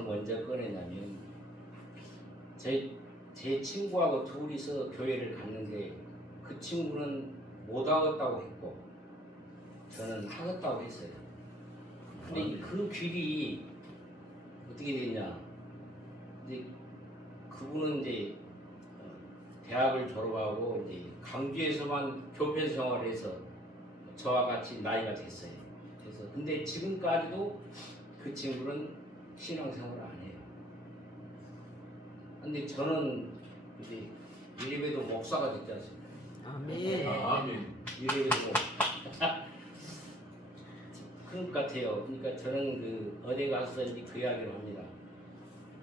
말씀을 먼저 꺼내냐면 제 친구하고 둘이서 교회를 갔는데 그 친구는 못 하겠다고 했고 저는 하겠다고 했어요. 근데 그 길이 어떻게 됐냐? 이제 그분은 이제 대학을 졸업하고 이제 강주에서만 교편 생활을 해서 저와 같이 나이가 됐어요. 그래서 근데 지금까지도 그 친구는 신앙생활을 안 해요. 근데 저는 이제 이래봬도 목사가 됐지 않습니까? 아멘. 아멘. 이래봬도 그런 것 같아요. 그러니까 저는 그 어디 가서 이제 그 이야기를 합니다.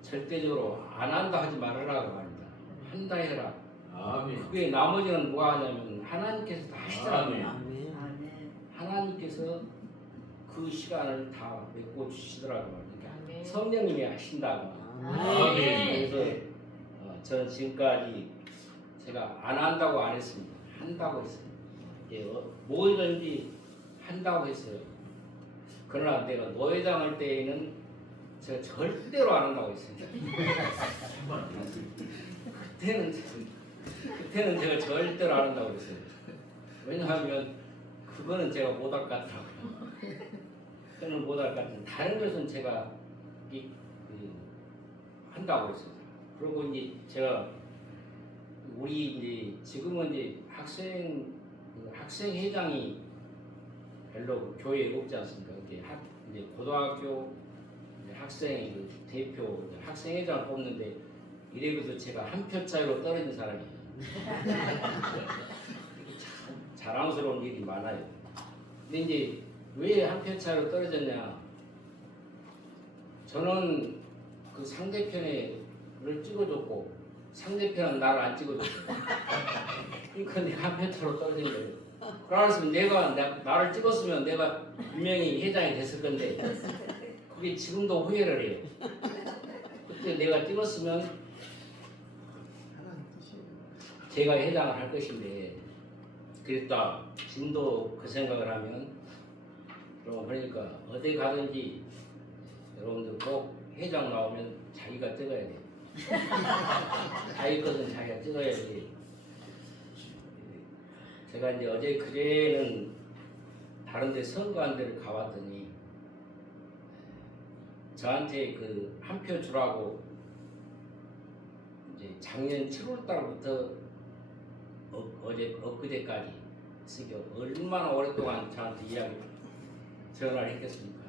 절대적으로 안 한다 하지 말으라고 합니다. 한다 해라. 아멘. 그게 나머지는 뭐가 하냐면 하나님께서 다 하시더라고요. 아멘. 하나님께서 그 시간을 다 메꿔 주시더라고요. 그러니까 아멘. 성령님이 하신다고. 아멘. 그래서 저는 지금까지 제가 안 한다고 안 했습니다. 한다고 했어요. 뭐든지 한다고 했어요. 그러나 내가 노회장 할 때에는 제가 절대로 안 한다고 했습니다. 그때는 제가 절대로 안 한다고 했어요. 왜냐하면 그거는 제가 못할 것 같더라고요. 그거는 못할 것 같은데 다른 것은 제가 한다고 했어요. 그리고 이제 제가 우리 이제 지금은 이제 학생회장이 별로 교회에 없지 않습니까? 이제 고등학교 학생 그 대표 학생회장을 뽑는데 이래봬도 제가 한 표 차이로 떨어진 사람이에요. 참 자랑스러운 일이 많아요. 근데 이제 왜 한 표 차이로 떨어졌냐? 저는 그 상대편을 찍어줬고 상대편은 나를 안 찍어줬어요. 그러니까 내가 한 표 차이로 떨어진 거예요. 그래서 내가 나를 찍었으면 내가 분명히 회장이 됐을 건데 그게 지금도 후회를 해요. 그때 내가 찍었으면 제가 회장을 할 것인데 그랬다. 지금도 그 생각을 하면 그러니까 어디 가든지 여러분들 꼭 회장 나오면 자기가 찍어야 돼요. 자기 것은 자기가 찍어야지. 제가 이제 어제 그제는 다른데 선거한 데를 가봤더니 저한테 그 한 표 주라고 이제 작년 7월 달부터 엊그제까지 쓰기 얼마나 오랫동안 저한테 전화를 했겠습니까?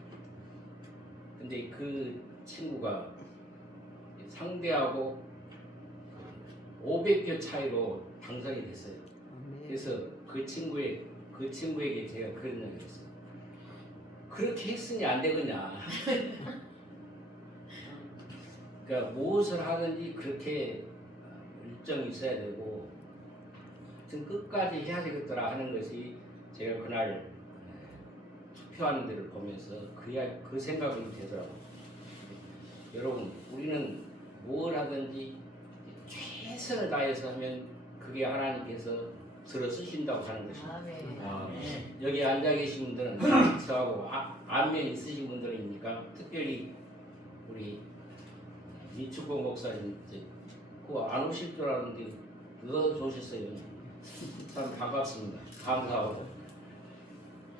근데 그 친구가 상대하고 500표 차이로 당선이 됐어요. 그래서 그 친구에게 제가 그런 얘기를 했어요. 그렇게 했으니 안 되겠냐. 그러니까 무엇을 하든지 그렇게 일정이 있어야 되고 하여튼 끝까지 해야 되겠더라 하는 것이 제가 그날 투표하는 데를 보면서 그 생각이 되더라고요. 여러분 우리는 뭘 하든지 최선을 다해서 하면 그게 하나님께서 들어 쓰신다고 하는 것입니다. 아멘. 여기 앉아 계신 분들은 저하고 안면 있으신 분들이니까 특별히 우리 이축봉 목사님 그거 안 오실 줄 알았는데 늦어서 오셨어요. 참 반갑습니다. 감사하고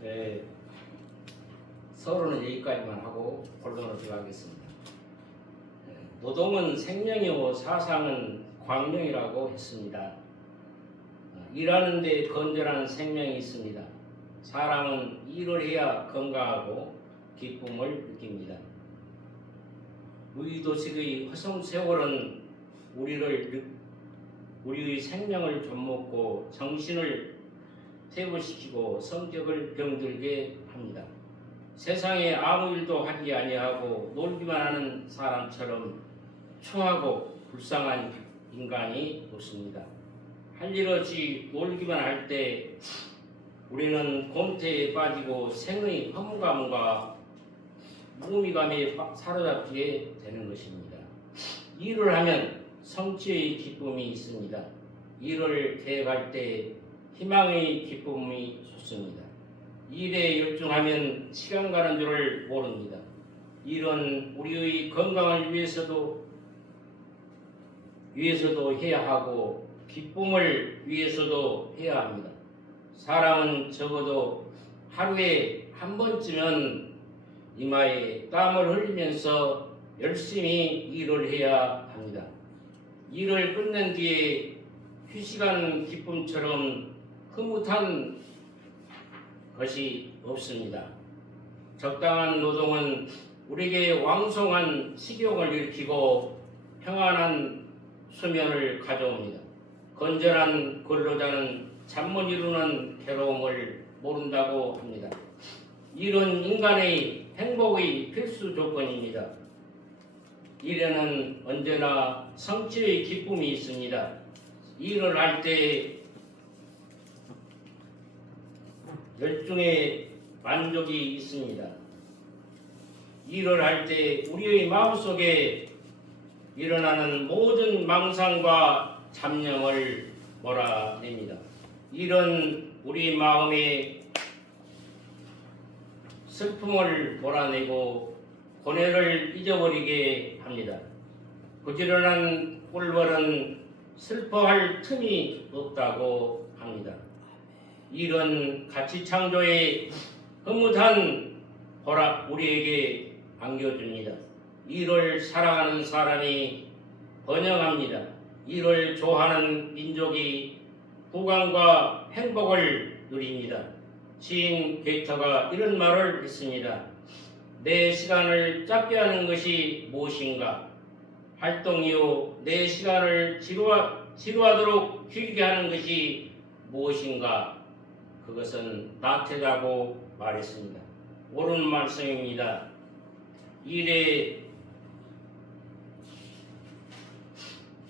네, 서로는 여기까지만 하고 본론으로 들어가겠습니다. 노동은 생명이고 사상은 광명이라고 했습니다. 일하는 데 건전한 생명이 있습니다. 사람은 일을 해야 건강하고 기쁨을 느낍니다. 우리 도시의 화성 세월은 우리의 생명을 좀먹고 정신을 퇴보시키고 성격을 병들게 합니다. 세상에 아무 일도 하지 아니하고 놀기만 하는 사람처럼 추하고 불쌍한 인간이 없습니다. 할 일 없이 놀기만 할 때 우리는 곤태에 빠지고 생의 허무감과 무미감에 사로잡히게 되는 것입니다. 일을 하면 성취의 기쁨이 있습니다. 일을 계획할 때 희망의 기쁨이 솟습니다. 일에 열중하면 시간 가는 줄을 모릅니다. 일은 우리의 건강을 위해서도 해야 하고 기쁨을 위해서도 해야 합니다. 사람은 적어도 하루에 한 번쯤은 이마에 땀을 흘리면서 열심히 일을 해야 합니다. 일을 끝낸 뒤에 휴식하는 기쁨처럼 흐뭇한 것이 없습니다. 적당한 노동은 우리에게 왕성한 식욕을 일으키고 평안한 수면을 가져옵니다. 건전한 근로자는 잠 못 이루는 괴로움을 모른다고 합니다. 일은 인간의 행복의 필수 조건입니다. 일에는 언제나 성취의 기쁨이 있습니다. 일을 할 때 열중의 만족이 있습니다. 일을 할 때 우리의 마음속에 일어나는 모든 망상과 잡념을 몰아냅니다. 일은 우리 마음의 슬픔을 몰아내고 고뇌를 잊어버리게 합니다. 부지런한 꿀벌은 슬퍼할 틈이 없다고 합니다. 일은 가치 창조의 흐뭇한 보람 우리에게 안겨줍니다. 일을 사랑하는 사람이 번영합니다. 일을 좋아하는 민족이 부강과 행복을 누립니다. 시인 게이터가 이런 말을 했습니다. 내 시간을 짧게 하는 것이 무엇인가? 활동이요 내 시간을 지루하도록 길게 하는 것이 무엇인가? 그것은 나태다고 말했습니다. 옳은 말씀입니다. 일에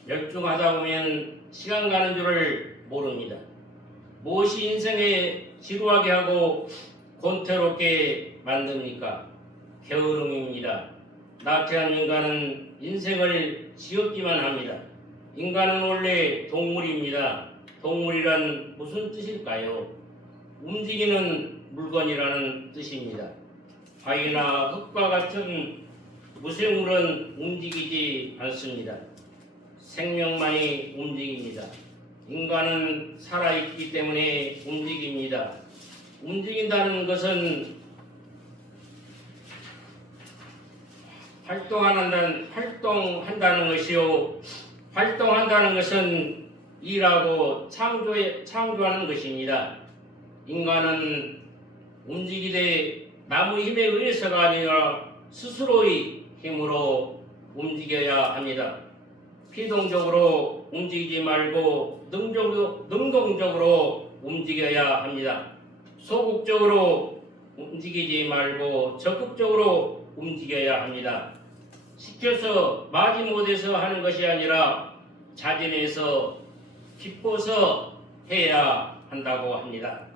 열중하다 보면 시간 가는 줄을 모릅니다. 무엇이 인생에 지루하게 하고 곤태롭게 만듭니까? 게으름입니다. 나태한 인간은 인생을 지겹기만 합니다. 인간은 원래 동물입니다. 동물이란 무슨 뜻일까요? 움직이는 물건이라는 뜻입니다. 바위나 흙과 같은 무생물은 움직이지 않습니다. 생명만이 움직입니다. 인간은 살아있기 때문에 움직입니다. 움직인다는 것은 활동한다는 것이요. 활동한다는 것은 일하고 창조하는 것입니다. 인간은 움직이되 남의 힘에 의해서가 아니라 스스로의 힘으로 움직여야 합니다. 피동적으로 움직이지 말고 능동적으로 움직여야 합니다. 소극적으로 움직이지 말고 적극적으로 움직여야 합니다. 시켜서 마지못해서 하는 것이 아니라 자진해서 기뻐서 해야 한다고 합니다.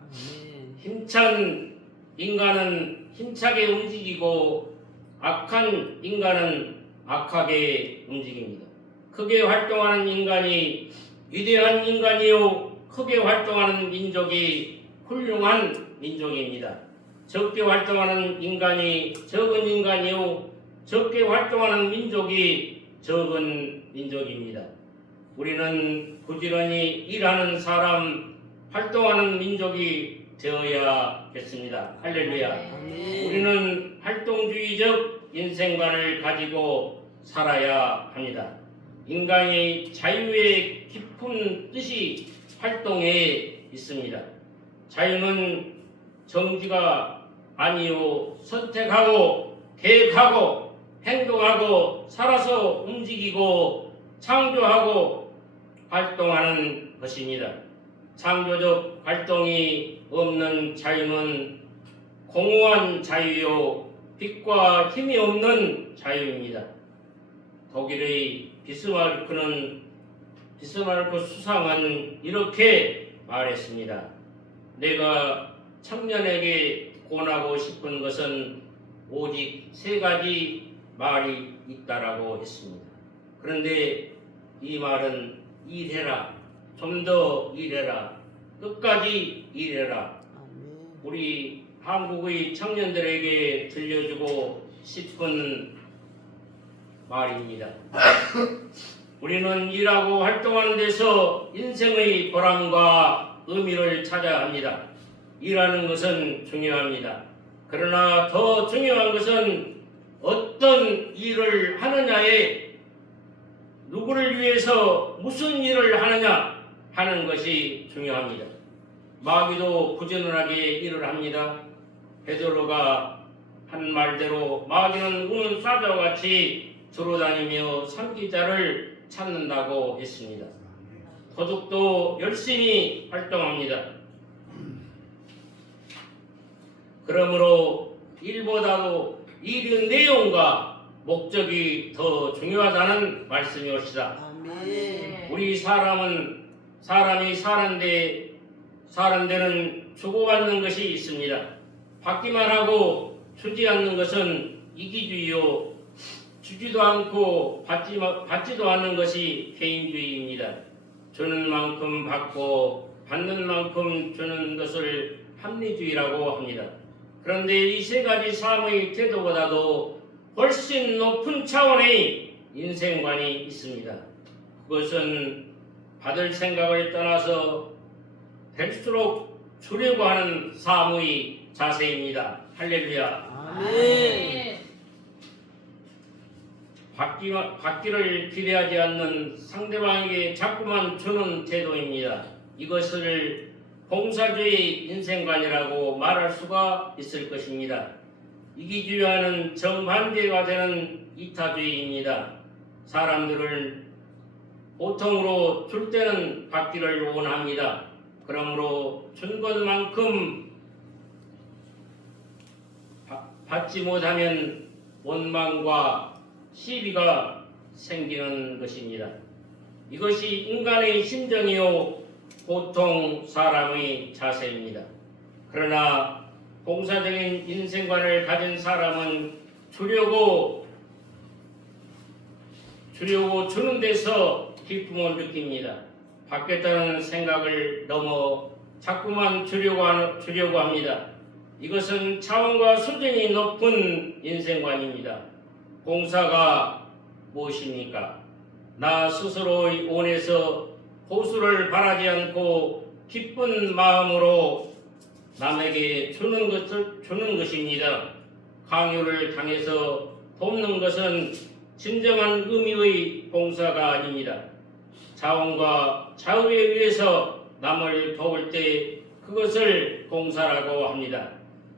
힘찬 인간은 힘차게 움직이고 악한 인간은 악하게 움직입니다. 크게 활동하는 인간이 위대한 인간이요 크게 활동하는 민족이 훌륭한 민족입니다. 적게 활동하는 인간이 적은 인간이요 적게 활동하는 민족이 적은 민족입니다. 우리는 부지런히 일하는 사람, 활동하는 민족이 되어야겠습니다. 할렐루야. 우리는 활동주의적 인생관을 가지고 살아야 합니다. 인간의 자유의 깊은 뜻이 활동에 있습니다. 자유는 정지가 아니요 선택하고 계획하고 행동하고 살아서 움직이고 창조하고 활동하는 것입니다. 창조적 활동이 없는 자유는 공허한 자유요 빛과 힘이 없는 자유입니다. 독일의 비스마르크 수상은 이렇게 말했습니다. 내가 청년에게 권하고 싶은 것은 오직 세 가지 말이 있다라고 했습니다. 그런데 이 말은 일해라, 좀 더 일해라, 끝까지 일해라. 우리 한국의 청년들에게 들려주고 싶은 말입니다. 우리는 일하고 활동하는 데서 인생의 보람과 의미를 찾아야 합니다. 일하는 것은 중요합니다. 그러나 더 중요한 것은 어떤 일을 하느냐에 누구를 위해서 무슨 일을 하느냐 하는 것이 중요합니다. 마귀도 부지런하게 일을 합니다. 베드로가 한 말대로 마귀는 우는 사자와 같이 두루다니며 삼키자를 찾는다고 했습니다. 도둑도 열심히 활동합니다. 그러므로 일보다도 일의 내용과 목적이 더 중요하다는 말씀이옵시다. 아멘. 우리 사람이 사는 데는 주고받는 것이 있습니다. 받기만 하고 주지 않는 것은 이기주의요, 주지도 않고 받지도 않는 것이 개인주의입니다. 주는 만큼 받고 받는 만큼 주는 것을 합리주의라고 합니다. 그런데 이 세 가지 삶의 태도보다도 훨씬 높은 차원의 인생관이 있습니다. 그것은 받을 생각을 떠나서 될수록 주려고 하는 삶의 자세입니다. 할렐루야. 아멘. 받기를 기대하지 않는 상대방에게 자꾸만 주는 태도입니다. 이것을 봉사주의 인생관이라고 말할 수가 있을 것입니다. 이기주의와는 정반대가 되는 이타주의입니다. 사람들을 보통으로 줄 때는 받기를 원합니다. 그러므로 준 것만큼 받지 못하면 원망과 시비가 생기는 것입니다. 이것이 인간의 심정이요 보통 사람의 자세입니다. 그러나 봉사적인 인생관을 가진 사람은 주려고 주는 데서 기쁨을 느낍니다. 받겠다는 생각을 넘어 자꾸만 주려고 합니다. 이것은 차원과 수준이 높은 인생관입니다. 봉사가 무엇입니까? 나 스스로의 온에서 보수를 바라지 않고 기쁜 마음으로 남에게 주는 것입니다. 강요를 당해서 돕는 것은 진정한 의미의 봉사가 아닙니다. 자원과 자유에 의해서 남을 도울 때 그것을 봉사라고 합니다.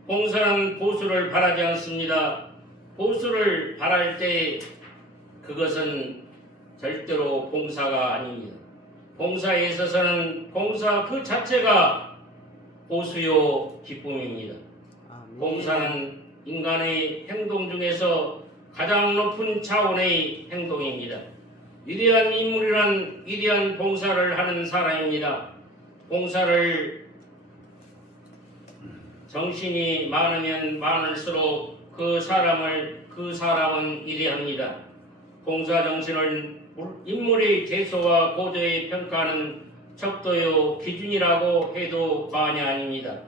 봉사는 보수를 바라지 않습니다. 보수를 바랄 때 그것은 절대로 봉사가 아닙니다. 봉사에 있어서는 봉사 그 자체가 보수요 기쁨입니다. 봉사는 인간의 행동 중에서 가장 높은 차원의 행동입니다. 위대한 인물이란 위대한 봉사를 하는 사람입니다. 봉사를 정신이 많으면 많을수록 그 사람은 위대합니다. 봉사 정신을 인물의 대소와 고도의 평가는 척도요 기준이라고 해도 과언이 아닙니다.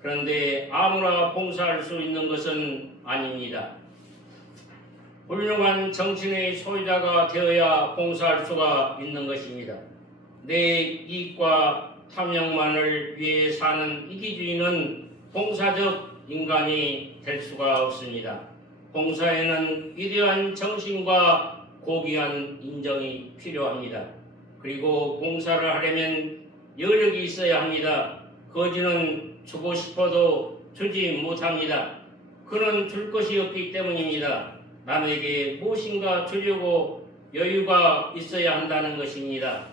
그런데 아무나 봉사할 수 있는 것은 아닙니다. 훌륭한 정신의 소유자가 되어야 봉사할 수가 있는 것입니다. 내 이익과 탐욕만을 위해 사는 이기주의는 봉사적 인간이 될 수가 없습니다. 봉사에는 위대한 정신과 고귀한 인정이 필요합니다. 그리고 봉사를 하려면 여력이 있어야 합니다. 거지는 주고 싶어도 주지 못합니다. 그는 줄 것이 없기 때문입니다. 남에게 무엇인가 주려고 여유가 있어야 한다는 것입니다.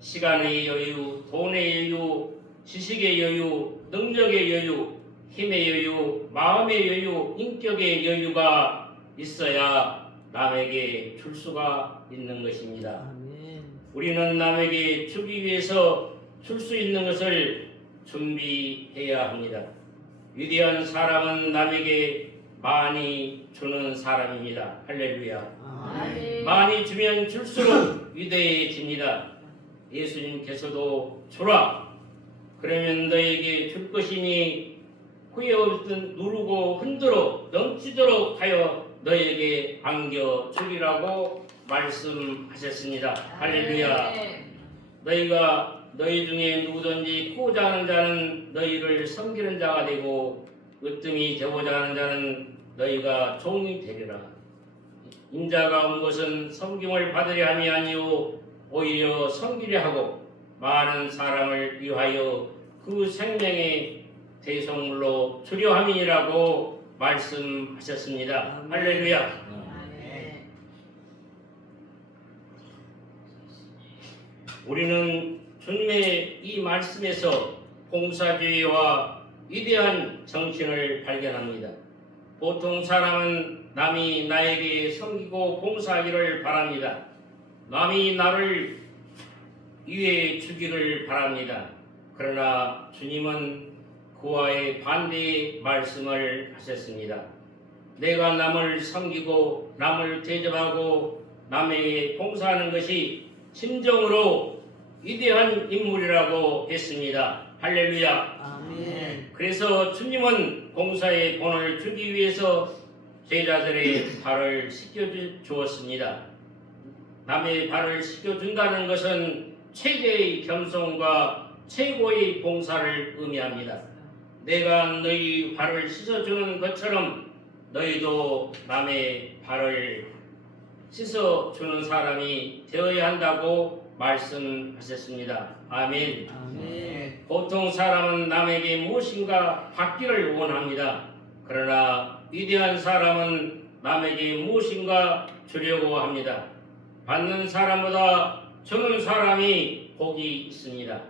시간의 여유, 돈의 여유, 지식의 여유, 능력의 여유, 힘의 여유, 마음의 여유, 인격의 여유가 있어야 남에게 줄 수가 있는 것입니다. 아멘. 우리는 남에게 주기 위해서 줄 수 있는 것을 준비해야 합니다. 위대한 사람은 남에게 많이 주는 사람입니다. 할렐루야. 아멘. 많이 주면 줄수록 위대해집니다. 예수님께서도 주라. 그러면 너에게 줄 것이니 후회 없든 누르고 흔들어 넘치도록 하여 너에게 안겨주리라고 말씀하셨습니다. 할렐루야. 너희가 너희 중에 누구든지 크고자 하는 자는 너희를 섬기는 자가 되고 으뜸이 되고자 하는 자는 너희가 종이 되리라. 인자가 온 것은 섬김을 받으려 함이 아니요 오히려 섬기려 하고 많은 사람을 위하여 그 생명의 대속물로 주려 함이라고 말씀하셨습니다. 할렐루야. 우리는 주님의 이 말씀에서 봉사주의와 위대한 정신을 발견합니다. 보통 사람은 남이 나에게 섬기고 봉사하기를 바랍니다. 남이 나를 위해 주기를 바랍니다. 그러나 주님은 그와의 반대의 말씀을 하셨습니다. 내가 남을 섬기고 남을 대접하고 남에게 봉사하는 것이 진정으로 위대한 인물이라고 했습니다. 할렐루야. 아멘. 그래서 주님은 봉사의 본을 주기 위해서 제자들의 발을 씻겨주었습니다. 남의 발을 씻겨준다는 것은 최대의 겸손과 최고의 봉사를 의미합니다. 내가 너희 발을 씻어주는 것처럼 너희도 남의 발을 씻어주는 사람이 되어야 한다고 말씀하셨습니다. 아멘. 아멘. 보통 사람은 남에게 무엇인가 받기를 원합니다. 그러나 위대한 사람은 남에게 무엇인가 주려고 합니다. 받는 사람보다 주는 사람이 복이 있습니다.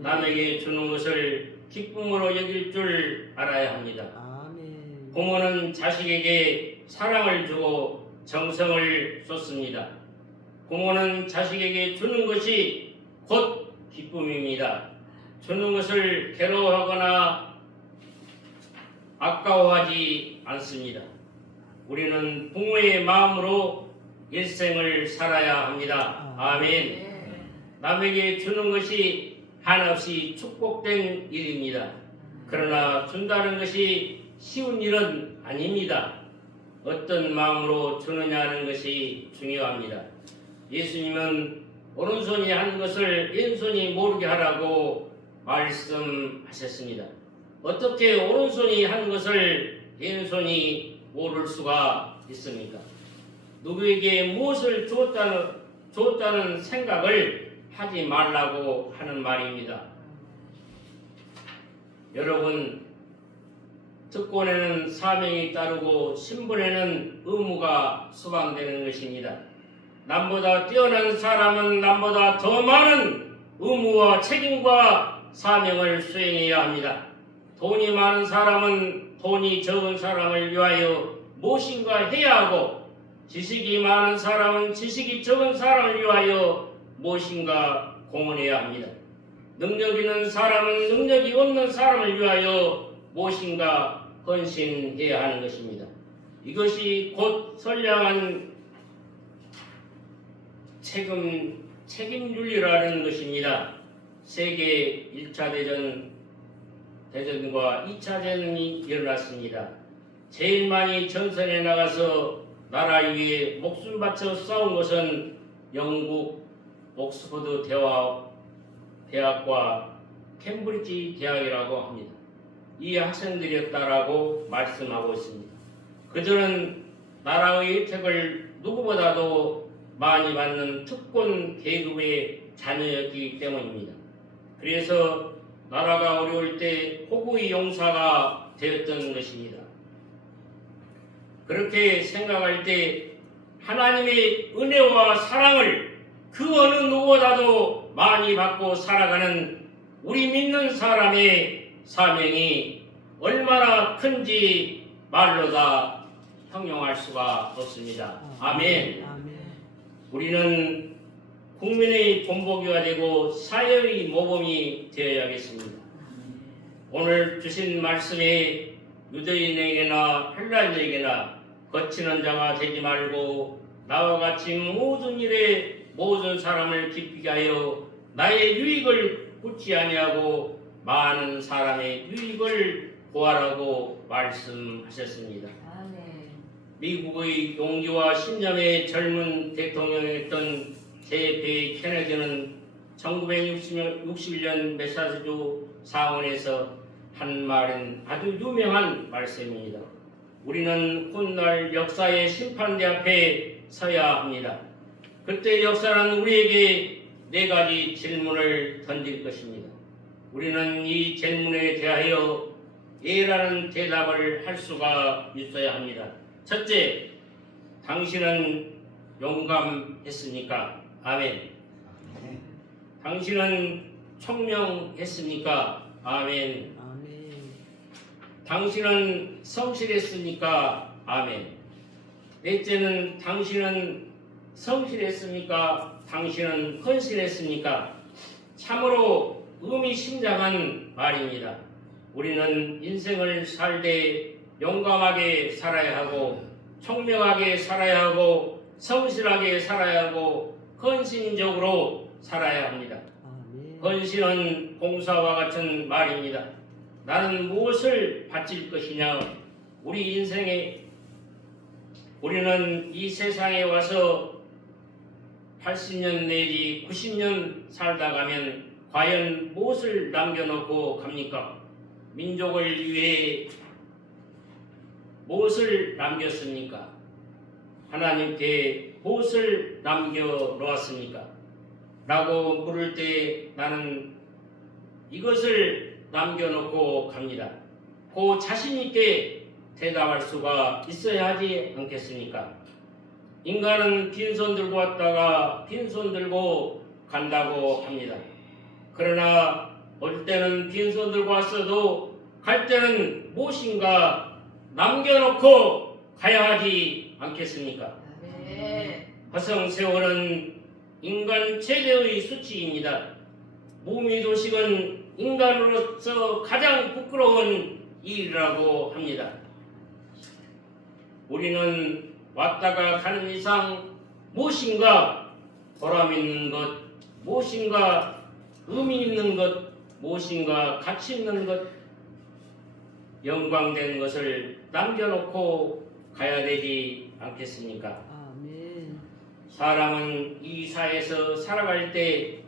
남에게 주는 것을 기쁨으로 여길 줄 알아야 합니다. 아멘. 부모는 자식에게 사랑을 주고 정성을 쏟습니다. 부모는 자식에게 주는 것이 곧 기쁨입니다. 주는 것을 괴로워하거나 아까워하지 않습니다. 우리는 부모의 마음으로 일생을 살아야 합니다. 아멘. 남에게 주는 것이 한없이 축복된 일입니다. 그러나 준다는 것이 쉬운 일은 아닙니다. 어떤 마음으로 주느냐는 것이 중요합니다. 예수님은 오른손이 한 것을 왼손이 모르게 하라고 말씀하셨습니다. 어떻게 오른손이 한 것을 왼손이 모를 수가 있습니까? 누구에게 무엇을 주었다는 생각을 하지 말라고 하는 말입니다. 여러분, 특권에는 사명이 따르고 신분에는 의무가 수반되는 것입니다. 남보다 뛰어난 사람은 남보다 더 많은 의무와 책임과 사명을 수행해야 합니다. 돈이 많은 사람은 돈이 적은 사람을 위하여 무엇인가 해야 하고, 지식이 많은 사람은 지식이 적은 사람을 위하여 무엇인가 공헌해야 합니다. 능력 있는 사람은 능력이 없는 사람을 위하여 무엇인가 헌신해야 하는 것입니다. 이것이 곧 선량한 책임윤리라는 것입니다. 세계 1차 대전과 2차 대전이 일어났습니다. 제일 많이 전선에 나가서 나라 위에 목숨 바쳐 싸운 것은 영국 옥스퍼드 대학과 캠브리지 대학이라고 합니다. 이 학생들이었다라고 말씀하고 있습니다. 그들은 나라의 혜택을 누구보다도 많이 받는 특권 계급의 자녀였기 때문입니다. 그래서 나라가 어려울 때 호구의 용사가 되었던 것입니다. 그렇게 생각할 때 하나님의 은혜와 사랑을 그 어느 누구보다도 많이 받고 살아가는 우리 믿는 사람의 사명이 얼마나 큰지 말로 다 형용할 수가 없습니다. 아멘. 우리는 국민의 본보기가 되고 사회의 모범이 되어야겠습니다. 오늘 주신 말씀에 유대인에게나 헬라인에게나 거치는 자가 되지 말고 나와 같이 모든 일에 모든 사람을 기쁘게 하여 나의 유익을 묻지 아니하고 많은 사람의 유익을 보아라고 말씀하셨습니다. 아멘. 미국의 용기와 신념의 젊은 대통령이었던 JF 케네디는 1961년 매사추세츠 상원에서 한 말은 아주 유명한 말씀입니다. 우리는 훗날 역사의 심판대 앞에 서야 합니다. 그때 역사는 우리에게 4가지 질문을 던질 것입니다. 우리는 이 질문에 대하여 예라는 대답을 할 수가 있어야 합니다. 첫째, 당신은 용감했습니까? 아멘. 당신은 총명했습니까? 아멘. 아멘. 당신은 성실했습니까? 아멘. 넷째는 당신은 성실했습니까? 당신은 헌신했습니까? 참으로 의미심장한 말입니다. 우리는 인생을 살 때 용감하게 살아야 하고 총명하게 살아야 하고 성실하게 살아야 하고 헌신적으로 살아야 합니다. 아멘. 헌신은 봉사와 같은 말입니다. 나는 무엇을 바칠 것이냐? 우리는 이 세상에 와서 80년 내지 90년 살다 가면 과연 무엇을 남겨놓고 갑니까? 민족을 위해 무엇을 남겼습니까? 하나님께 무엇을 남겨놓았습니까? 라고 물을 때 나는 이것을 남겨놓고 갑니다. 그 자신있게 대답할 수가 있어야 하지 않겠습니까? 인간은 빈손 들고 왔다가 빈손 들고 간다고 합니다. 그러나 올 때는 빈손 들고 왔어도 갈 때는 무엇인가 남겨놓고 가야 하지 않겠습니까? 아멘. 화성세월은 인간 최대의 수치입니다. 무미도식은 인간으로서 가장 부끄러운 일이라고 합니다. 우리는 왔다가 가는 이상 무엇인가 보람 있는 것, 무엇인가 의미 있는 것, 무엇인가 가치 있는 것, 영광된 것을 남겨놓고 가야 되지 않겠습니까? 아멘. 사람은 이 사회에서 살아갈 때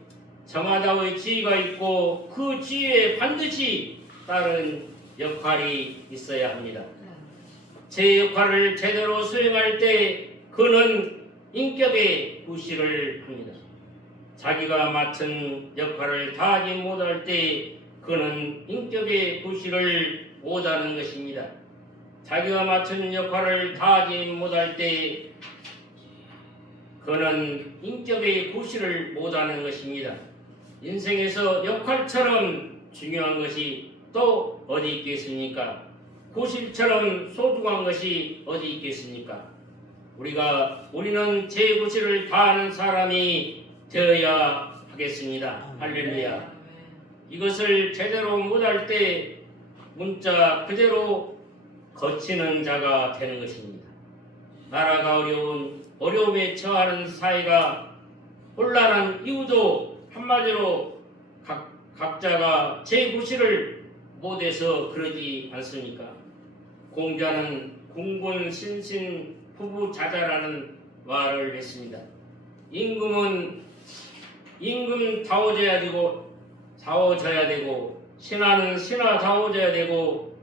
저마다의 지위가 있고 그 지위에 반드시 따른 역할이 있어야 합니다. 제 역할을 제대로 수행할 때 그는 인격의 부실을 합니다. 자기가 맡은 역할을 다하지 못할 때 그는 인격의 부실을 못하는 것입니다. 자기가 맡은 역할을 다하지 못할 때 그는 인격의 부실을 못하는 것입니다. 인생에서 역할처럼 중요한 것이 또 어디 있겠습니까? 구실처럼 소중한 것이 어디 있겠습니까? 우리는 제 구실을 다하는 사람이 되어야 하겠습니다. 할렐루야. 이것을 제대로 못할 때 문자 그대로 거치는 자가 되는 것입니다. 나라가 어려움에 처하는 사회가 혼란한 이유도 한마디로 각자가 제 구실을 못해서 그러지 않습니까? 공자는 궁군 신신 부부자자라는 말을 했습니다. 임금 다워져야 되고 신하는 신하 다워져야 되고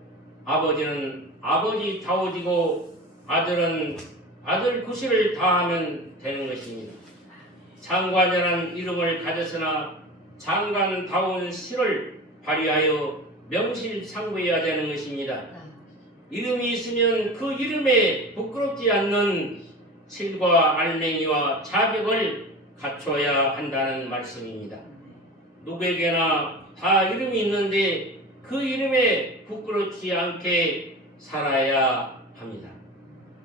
아버지는 아버지 다워지고 아들은 아들 구실을 다하면 되는 것입니다. 장관이라는 이름을 가졌으나 장관다운 실을 발휘하여 명실상부해야 되는 것입니다. 이름이 있으면 그 이름에 부끄럽지 않는 실과 알맹이와 자격을 갖춰야 한다는 말씀입니다. 누구에게나 다 이름이 있는데 그 이름에 부끄럽지 않게 살아야 합니다.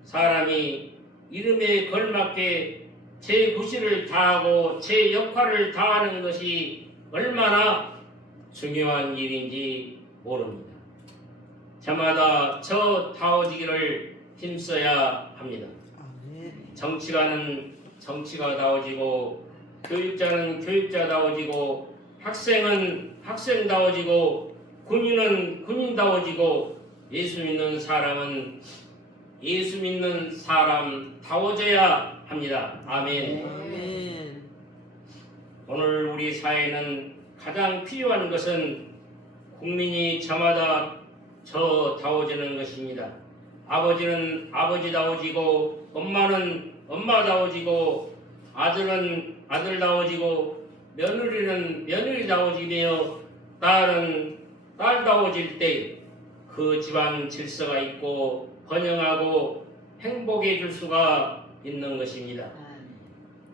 사람이 이름에 걸맞게 제 구실을 다하고 제 역할을 다하는 것이 얼마나 중요한 일인지 모릅니다. 저마다 저 다워지기를 힘써야 합니다. 아멘. 정치가는 정치가 다워지고 교육자는 교육자 다워지고 학생은 학생 다워지고 군인은 군인다워지고 예수 믿는 사람은 예수 믿는 사람다워져야 합니다. 아멘. 아멘. 오늘 우리 사회는 가장 필요한 것은 국민이 저마다 저다워지는 것입니다. 아버지는 아버지다워지고 엄마는 엄마다워지고 아들은 아들다워지고 며느리는 며느리다워지며 딸은 딸다워질 때 그 집안 질서가 있고 번영하고 행복해질 수가 있는 것입니다.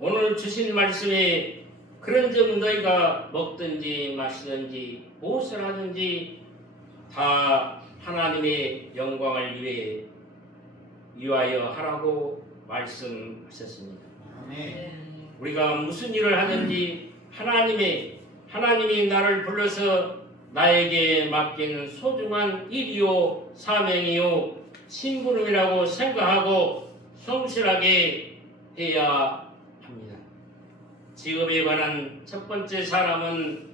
오늘 주신 말씀에 그런즉 너희가 먹든지 마시든지 무엇을 하든지 다 하나님의 영광을 위하여 하라고 말씀하셨습니다. 우리가 무슨 일을 하든지 하나님이 나를 불러서 나에게 맡긴 소중한 일이요 사명이요 심부름이라고 생각하고 성실하게 해야 합니다. 직업에 관한 첫 번째 사람은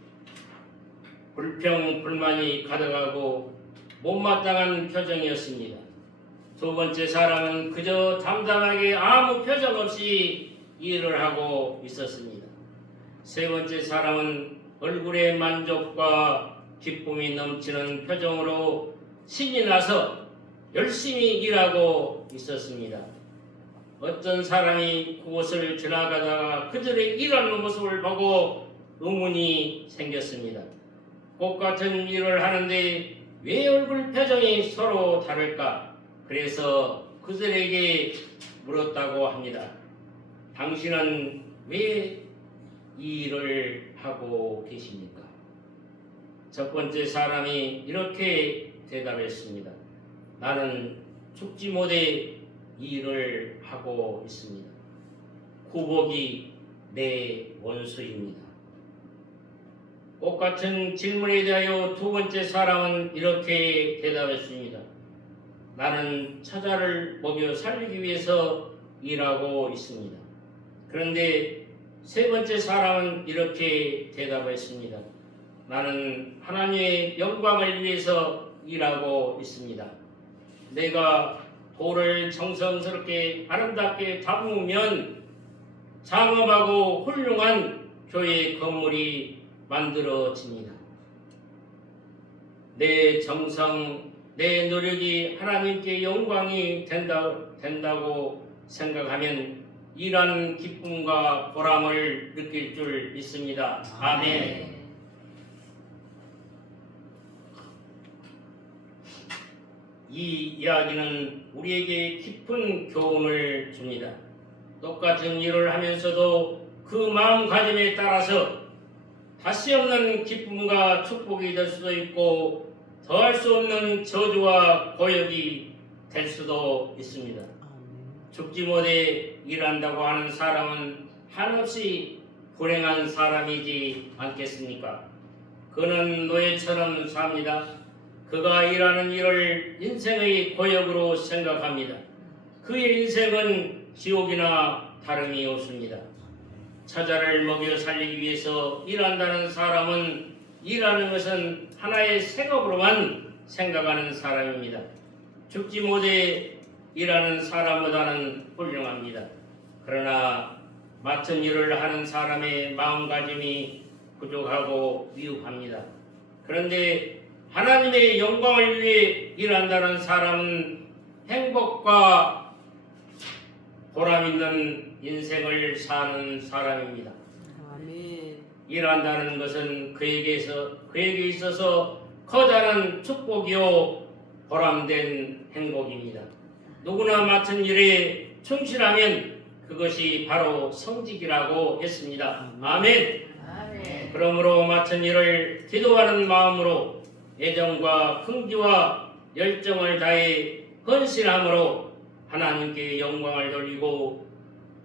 불평 불만이 가득하고 못마땅한 표정이었습니다. 두 번째 사람은 그저 담담하게 아무 표정 없이 일을 하고 있었습니다. 세 번째 사람은 얼굴에 만족과 기쁨이 넘치는 표정으로 신이 나서 열심히 일하고 있었습니다. 어떤 사람이 그곳을 지나가다가 그들의 일하는 모습을 보고 의문이 생겼습니다. 똑같은 일을 하는데 왜 얼굴 표정이 서로 다를까? 그래서 그들에게 물었다고 합니다. 당신은 왜 이 일을 하고 계십니까? 첫 번째 사람이 이렇게 대답했습니다. 나는 죽지 못해 이 일을 하고 있습니다. 구복이 내 원수입니다. 똑같은 질문에 대하여 두 번째 사람은 이렇게 대답했습니다. 나는 처자를 먹여 살리기 위해서 일하고 있습니다. 그런데 세 번째 사람은 이렇게 대답했습니다. 나는 하나님의 영광을 위해서 일하고 있습니다. 내가 돌을 정성스럽게 아름답게 다듬으면 장엄하고 훌륭한 교회 건물이 만들어집니다. 내 정성, 내 노력이 하나님께 영광이 된다고 생각하면 일하는 기쁨과 보람을 느낄 줄 믿습니다. 아멘. 이 이야기는 우리에게 깊은 교훈을 줍니다. 똑같은 일을 하면서도 그 마음가짐에 따라서 다시 없는 기쁨과 축복이 될 수도 있고 더할 수 없는 저주와 고역이 될 수도 있습니다. 죽지 못해 일한다고 하는 사람은 한없이 불행한 사람이지 않겠습니까? 그는 노예처럼 삽니다. 그가 일하는 일을 인생의 고역으로 생각합니다. 그의 인생은 지옥이나 다름이 없습니다. 처자를 먹여 살리기 위해서 일한다는 사람은 일하는 것은 하나의 생업으로만 생각하는 사람입니다. 죽지 못해 일하는 사람보다는 훌륭합니다. 그러나 맡은 일을 하는 사람의 마음가짐이 부족하고 미흡합니다. 그런데 하나님의 영광을 위해 일한다는 사람은 행복과 보람 있는 인생을 사는 사람입니다. 아멘. 일한다는 것은 그에게 있어서 커다란 축복이요 보람된 행복입니다. 누구나 맡은 일에 충실하면 그것이 바로 성직이라고 했습니다. 아멘. 아멘. 그러므로 맡은 일을 기도하는 마음으로 애정과 긍지와 열정을 다해 헌신함으로 하나님께 영광을 돌리고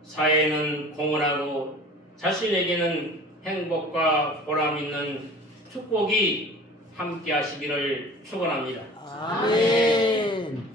사회는 공헌하고 자신에게는 행복과 보람 있는 축복이 함께 하시기를 축원합니다. 아멘.